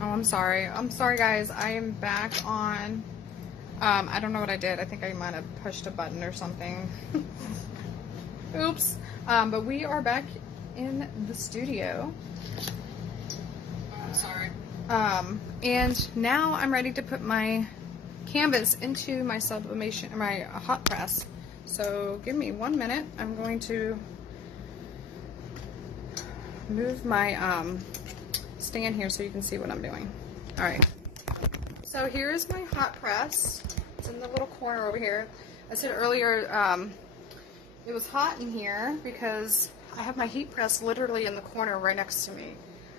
Oh, I'm sorry. I'm sorry, guys. I am back on. I don't know what I did. I think I might have pushed a button or something. Oops. But we are back in the studio. I'm sorry. And now I'm ready to put my canvas into my sublimation, my hot press. So give me 1 minute. I'm going to move my stand here so you can see what I'm doing. All right. So here is my hot press. It's in the little corner over here. I said earlier it was hot in here because I have my heat press literally in the corner right next to me,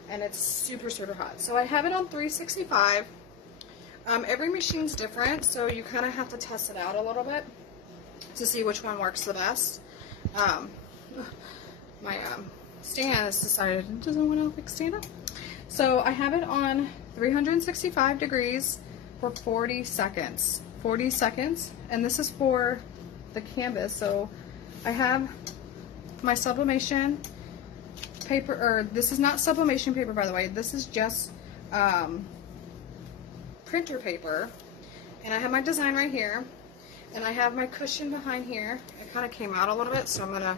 and it's super, super hot. So I have it on 365. Every machine's different, so you kind of have to test it out a little bit to see which one works the best. My stand has decided it doesn't want to stand up. So I have it on 365 degrees for 40 seconds. 40 seconds, and this is for the canvas. So I have my sublimation paper, or this is not sublimation paper, by the way. This is just printer paper, and I have my design right here, and I have my cushion behind here. It kind of came out a little bit, so I'm gonna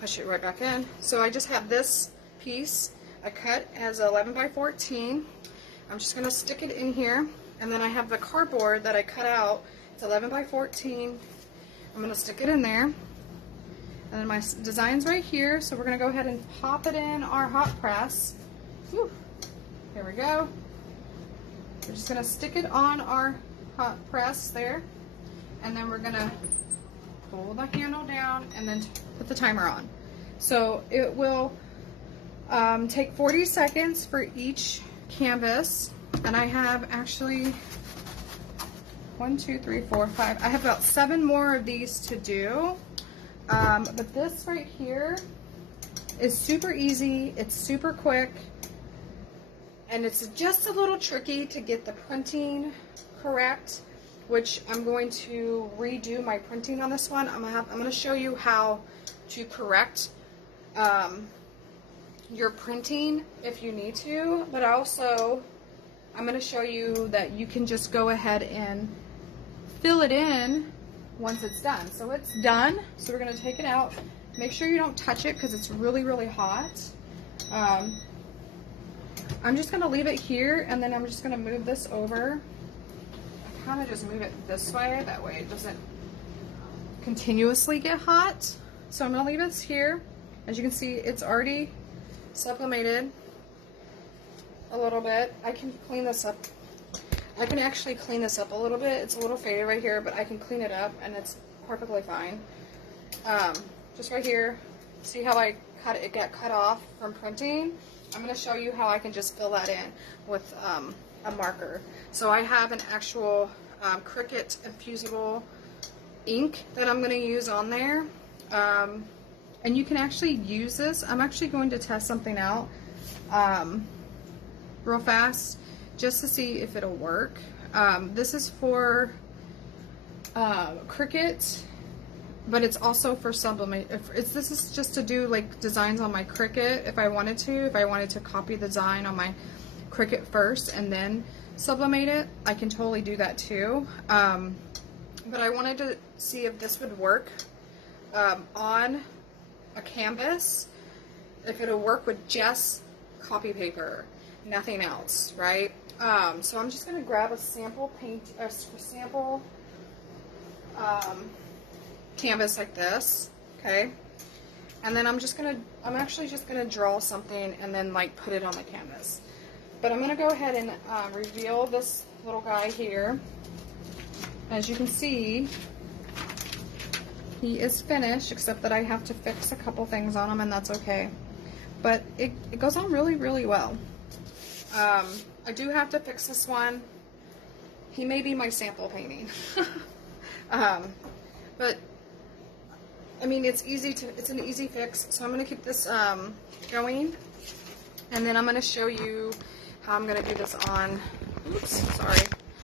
push it right back in. So I just have this piece I cut as 11 by 14. I'm just gonna stick it in here, and then I have the cardboard that I cut out. It's 11 by 14. I'm gonna stick it in there, and then my design's right here. So we're gonna go ahead and pop it in our hot press. Whew. Here we go. We're just gonna stick it on our hot press there, and then we're gonna pull the handle down and then put the timer on. So it will take 40 seconds for each canvas, and I have actually 1, 2, 3, 4, 5. I have about 7 more of these to do. But this right here is super easy. It's super quick. And it's just a little tricky to get the printing correct, which I'm going to redo my printing on this one. I'm going to show you how to correct your printing if you need to, but also I'm going to show you that you can just go ahead and fill it in once it's done. So it's done. So we're going to take it out. Make sure you don't touch it because it's really, really hot. I'm just going to leave it here, and then I'm just going to move this over. I kind of just move it this way, that way it doesn't continuously get hot. So I'm going to leave this here. As you can see, it's already sublimated a little bit. I can clean this up. I can actually clean this up a little bit. It's a little faded right here, but I can clean it up and it's perfectly fine. Just right here, see how I cut it got cut off from printing? I'm going to show you how I can just fill that in with a marker. So I have an actual Cricut infusible ink that I'm going to use on there. And you can actually use this. I'm actually going to test something out real fast just to see if it'll work. This is for Cricut, but it's also for Sublimate. This is just to do like designs on my Cricut if I wanted to copy the design on my Cricut first and then sublimate it. I can totally do that too. But I wanted to see if this would work on a canvas, if it'll work with just copy paper, nothing else, right? So I'm just gonna grab a sample canvas like this, okay? And then I'm actually just gonna draw something and then like put it on the canvas. But I'm gonna go ahead and reveal this little guy here. As you can see, he is finished, except that I have to fix a couple things on him, and that's okay. But it goes on really, really well. I do have to fix this one. He may be my sample painting. But I mean, it's an easy fix. So I'm gonna keep this going, and then I'm gonna show you how I'm gonna do this on, oops, sorry.